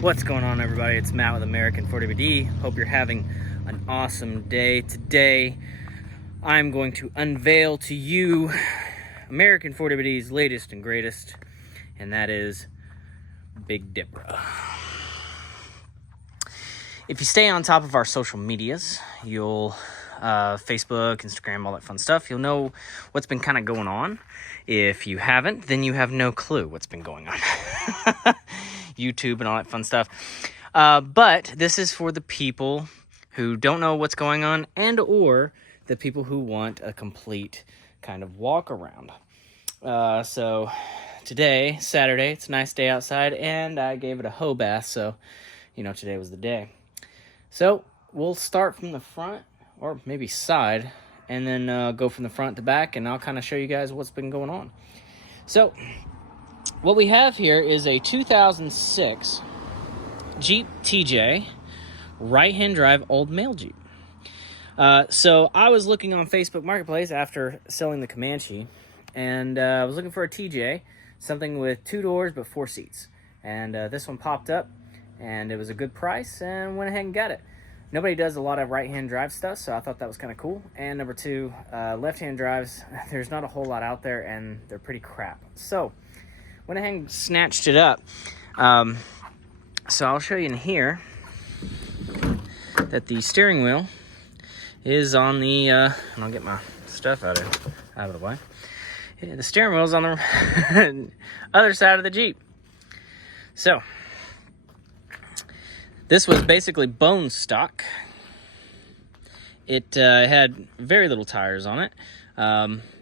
What's going on, everybody? It's Matt with American 4WD. Hope you're having an awesome day. Today, I'm going to unveil to you American 4WD's latest and greatest, and that is Big Deborah. If you stay on top of our social medias, you'll Facebook, Instagram, all that fun stuff, you'll know what's been kind of going on. If you haven't, then you have no clue what's been going on. YouTube and all that fun stuff. But this is for the people who don't know what's going on and or the people who want a complete kind of walk around. So today, Saturday, it's a nice day outside, and I gave it a hoe bath, so today was the day. So we'll start from the front, or maybe side, and then go from the front to back, and I'll kind of show you guys what's been going on. So what we have here is a 2006 Jeep TJ right-hand drive old male Jeep. So I was looking on Facebook Marketplace after selling the Comanche, and I was looking for a TJ, something with 2 doors but 4 seats. And this one popped up, and it was a good price, and went ahead and got it. Nobody does a lot of right-hand drive stuff, so I thought that was kind of cool. And number 2, left-hand drives, there's not a whole lot out there, and they're pretty crap. So went ahead and snatched it up. So I'll show you in here that the steering wheel is on the, and I'll get my stuff out of the way. Yeah, the steering wheel is on the other side of the Jeep. So this was basically bone stock. It had very little tires on it.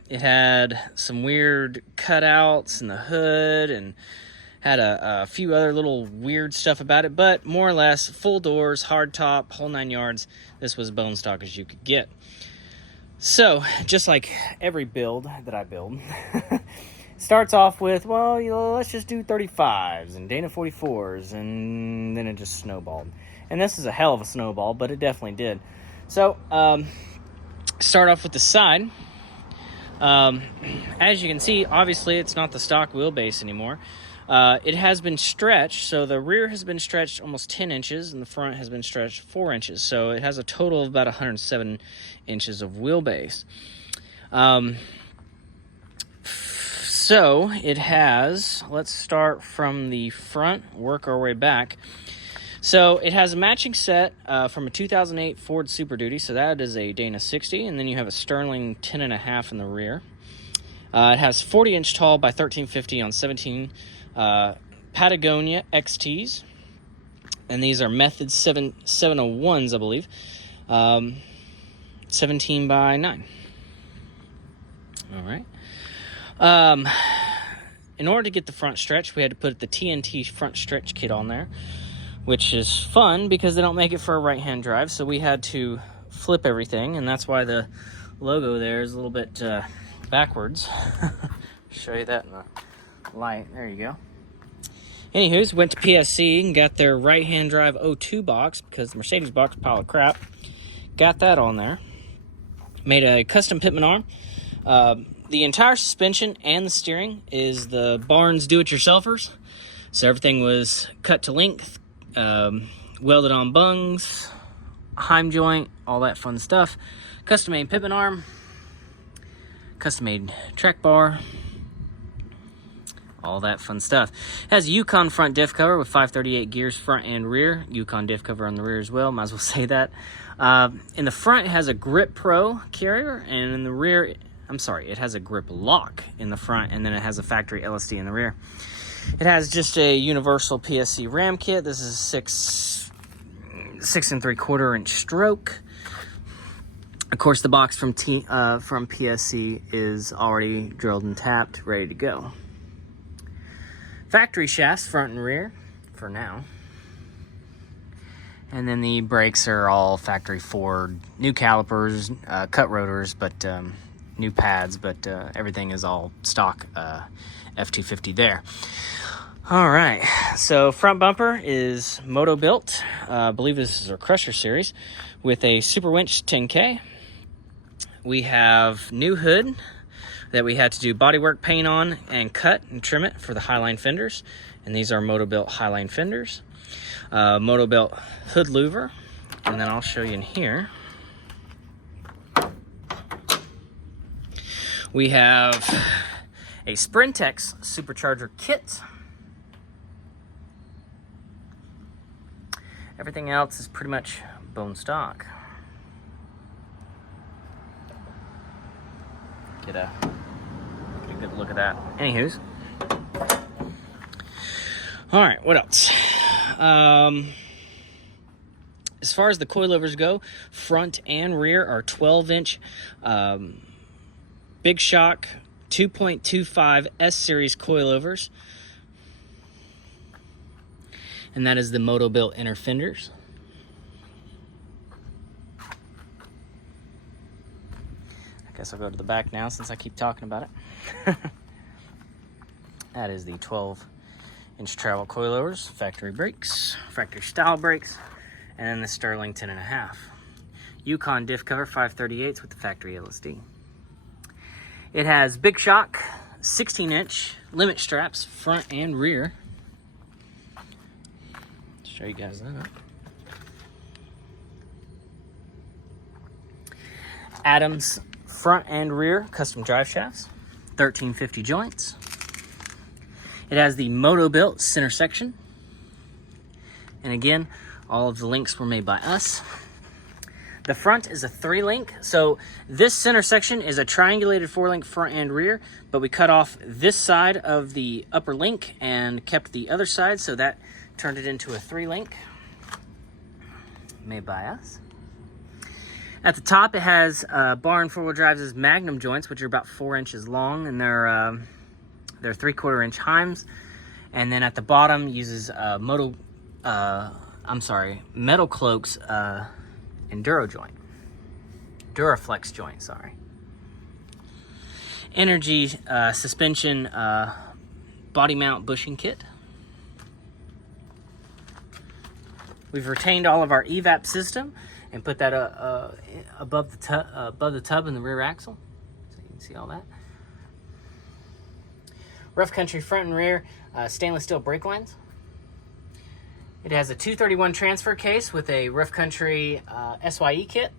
It had some weird cutouts in the hood and had a few other little weird stuff about it, but more or less full doors, hard top, whole 9 yards. This was bone stock as you could get. So just like every build that I build, starts off with, well, let's just do 35s and Dana 44s, and then it just snowballed. And this is a hell of a snowball, but it definitely did. So, start off with the side. As you can see, obviously it's not the stock wheelbase anymore. It has been stretched, so the rear has been stretched almost 10 inches, and the front has been stretched 4 inches. So it has a total of about 107 inches of wheelbase. So it has, let's start from the front, work our way back. So it has a matching set from a 2008 Ford Super Duty, so that is a Dana 60, and then you have a Sterling 10.5 in the rear. It has 40-inch tall by 1350 on 17 Patagonia XTs, and these are Method 701s, I believe, 17 by 9. All right. In order to get the front stretch, we had to put the TNT front stretch kit on there, which is fun because they don't make it for a right-hand drive, so we had to flip everything, and that's why the logo there is a little bit backwards. Show you that in the light. There you go. Anywho's, went to PSC and got their right-hand drive 02 box because the Mercedes box, pile of crap. Got that on there. Made a custom pitman arm. The entire suspension and the steering is the Barnes do-it-yourselfers. So everything was cut to length, welded on bungs, Heim joint, all that fun stuff. Custom-made pitman arm, custom-made track bar, all that fun stuff. It has a Yukon front diff cover with 538 gears front and rear. Yukon diff cover on the rear as well, might as well say that. In the front, it has a Grip Pro carrier, and in the rear, it has a grip lock in the front, and then it has a factory LSD in the rear. It has just a universal PSC ram kit. This is a 6 3/4 inch stroke. Of course, the box from PSC is already drilled and tapped, ready to go. Factory shafts, front and rear, for now. And then the brakes are all factory Ford, new calipers, cut rotors, but new pads, but everything is all stock F250 there. All right, so front bumper is moto built. I believe this is our Crusher series with a Super Winch 10K. We have new hood that we had to do bodywork paint on and cut and trim it for the Highline fenders. And these are Moto-Built Highline fenders. Moto-Built hood louver. And then I'll show you in here. We have a Sprintex Supercharger kit. Everything else is pretty much bone stock. Get a good look at that. Anywho's. All right, what else? As far as the coilovers go, front and rear are 12-inch Big Shock 2.25 S-Series coilovers. And that is the Moto-Built inner fenders. I guess I'll go to the back now since I keep talking about it. That is the 12-inch travel coilovers, factory brakes, factory style brakes, and then the Sterling 10.5. Yukon diff cover 5/38 with the factory LSD. It has Big Shock 16-inch limit straps, front and rear. Show you guys that. Adams front and rear custom drive shafts, 1350 joints. It has the Moto-Built center section. And again, all of the links were made by us. The front is a 3-link. So this center section is a triangulated 4-link front and rear, but we cut off this side of the upper link and kept the other side, so that turned it into a 3-link made by us. At the top, it has bar and 4-wheel drive's Magnum joints, which are about 4 inches long, and they're 3/4-inch Heims. And then at the bottom, uses Metal Cloak's Enduro joint, Duraflex joint. Sorry. Energy suspension body mount bushing kit. We've retained all of our evap system and put that above the tub in the rear axle, so you can see all that. Rough Country front and rear stainless steel brake lines. It has a 231 transfer case with a Rough Country SYE kit.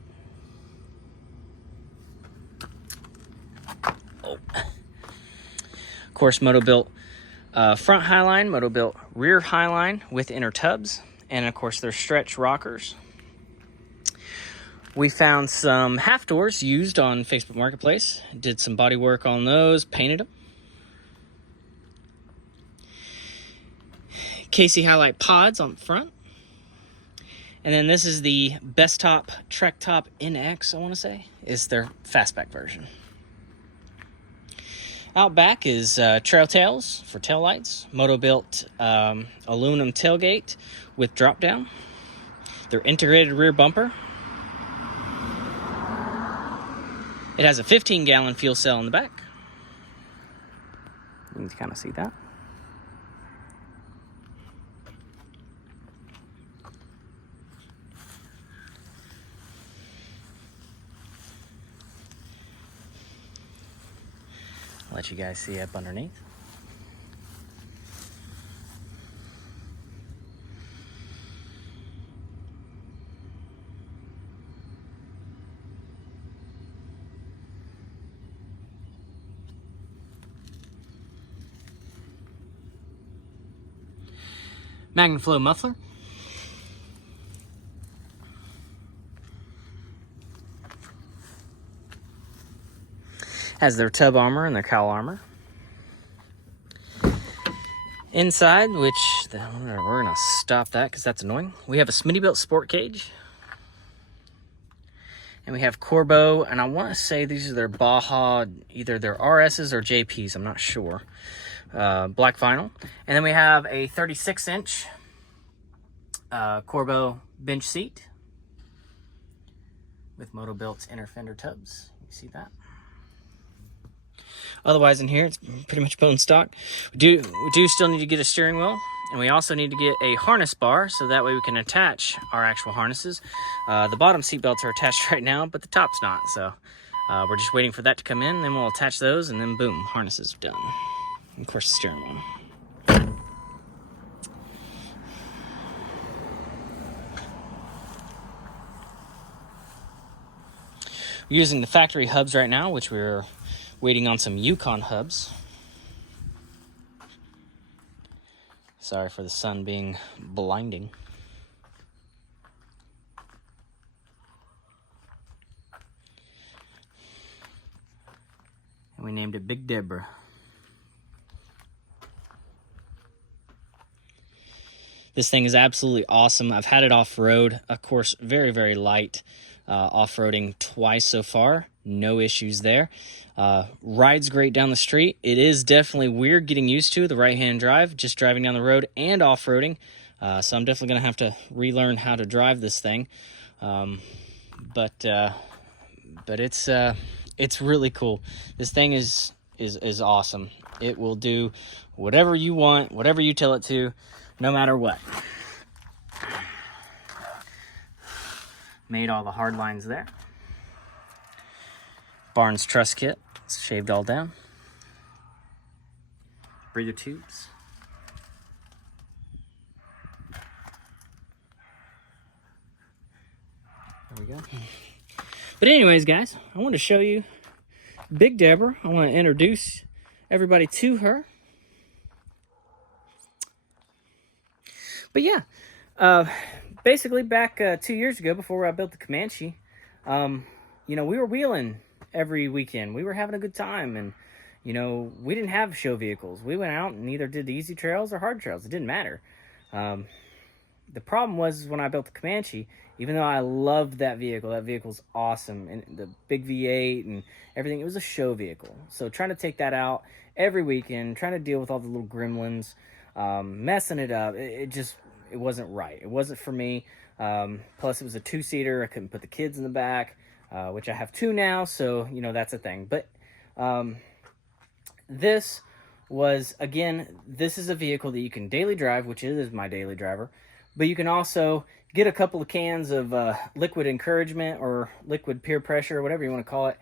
Oh. Of course, Moto-Built front highline, Moto-Built rear highline with inner tubs. And of course, there's stretch rockers. We found some half doors used on Facebook Marketplace. Did some body work on those, painted them. Casey Highlight pods on the front. And then this is the Best Top Trek Top NX, I want to say, is their fastback version. Out back is trail tails for tail lights, Moto-Built aluminum tailgate with drop down. Their integrated rear bumper. It has a 15-gallon fuel cell in the back. You can kind of see that. I'll let you guys see up underneath. MagnaFlow muffler. Has their tub armor and their cowl armor. Inside, which we're gonna stop that because that's annoying. We have a Smitty-Built sport cage. And we have Corbeau, and I want to say these are their Baja, either their RSs or JPs, I'm not sure. Black vinyl. And then we have a 36-inch Corbeau bench seat with Moto-Built inner fender tubs. You see that? Otherwise, in here, it's pretty much bone stock. We do still need to get a steering wheel, and we also need to get a harness bar, so that way we can attach our actual harnesses. The bottom seat belts are attached right now, but the top's not, so we're just waiting for that to come in, then we'll attach those, and then boom, harnesses are done. And of course, the steering wheel. using the factory hubs right now, which we're waiting on some Yukon hubs. Sorry for the sun being blinding. And we named it Big Deborah. This thing is absolutely awesome. I've had it off-road, of course, very, very light off-roading twice so far. No issues there. Rides great down the street. It is definitely weird getting used to the right-hand drive, just driving down the road and off-roading. So I'm definitely going to have to relearn how to drive this thing. But it's really cool. This thing is awesome. It will do whatever you want, whatever you tell it to, no matter what. Made all the hard lines there. Barnes truss kit. It's shaved all down. Breather tubes. There we go. But anyways, guys, I want to show you Big Deborah. I want to introduce everybody to her. But yeah, basically back 2 years ago, before I built the Comanche, we were wheeling every weekend. We were having a good time, and we didn't have show vehicles. We went out and either did the easy trails or hard trails. It didn't matter. The problem was when I built the Comanche, even though I loved that vehicle's awesome, and the big V8 and everything, it was a show vehicle. So trying to take that out every weekend, trying to deal with all the little gremlins, messing it up, it wasn't right. It wasn't for me. Plus it was a 2-seater. I couldn't put the kids in the back, which I have 2 now, so that's a thing. But this is a vehicle that you can daily drive, which it is my daily driver, but you can also get a couple of cans of liquid encouragement or liquid peer pressure, whatever you want to call it,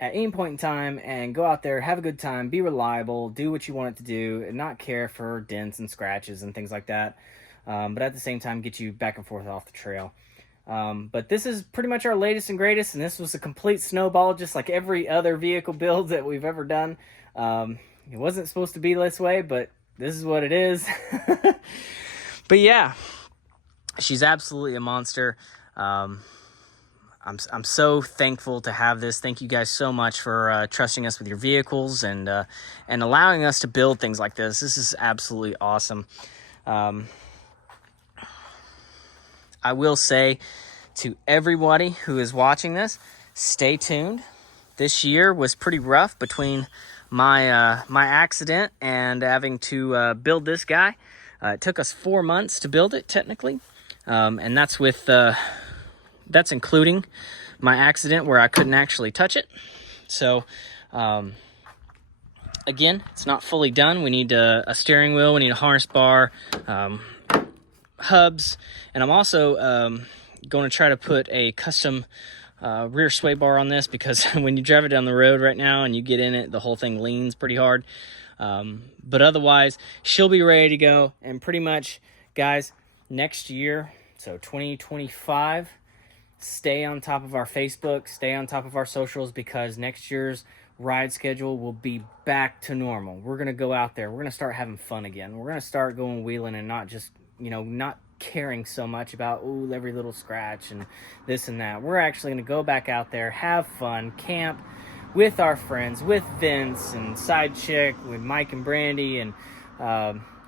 at any point in time, and go out there, have a good time, be reliable, do what you want it to do, and not care for dents and scratches and things like that, but at the same time get you back and forth off the trail. But this is pretty much our latest and greatest, and this was a complete snowball, just like every other vehicle build that we've ever done. It wasn't supposed to be this way, but this is what it is. But yeah, she's absolutely a monster. I'm so thankful to have this. Thank you guys so much for trusting us with your vehicles and allowing us to build things like this. This is absolutely awesome. I will say to everybody who is watching this, stay tuned. This year was pretty rough between my accident and having to build this guy. It took us 4 months to build it, technically, and that's including my accident where I couldn't actually touch it. So, again, it's not fully done. We need a steering wheel, we need a harness bar, hubs, and I'm also going to try to put a custom rear sway bar on this, because when you drive it down the road right now and you get in it, the whole thing leans pretty hard. But otherwise, she'll be ready to go. And pretty much, guys, next year, so 2025, stay on top of our Facebook, stay on top of our socials, because next year's ride schedule will be back to normal. We're going to go out there. We're going to start having fun again. We're going to start going wheeling and not just, not caring so much about, every little scratch and this and that. We're actually going to go back out there, have fun, camp with our friends, with Vince and Side Chick, with Mike and Brandy and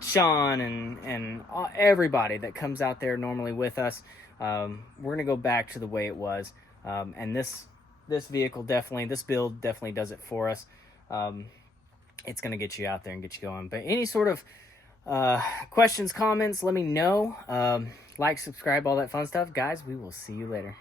Sean and everybody that comes out there normally with us. We're going to go back to the way it was. And this vehicle definitely, this build definitely does it for us. It's going to get you out there and get you going. But any sort of questions, comments, let me know. Like, subscribe, all that fun stuff. Guys, we will see you later.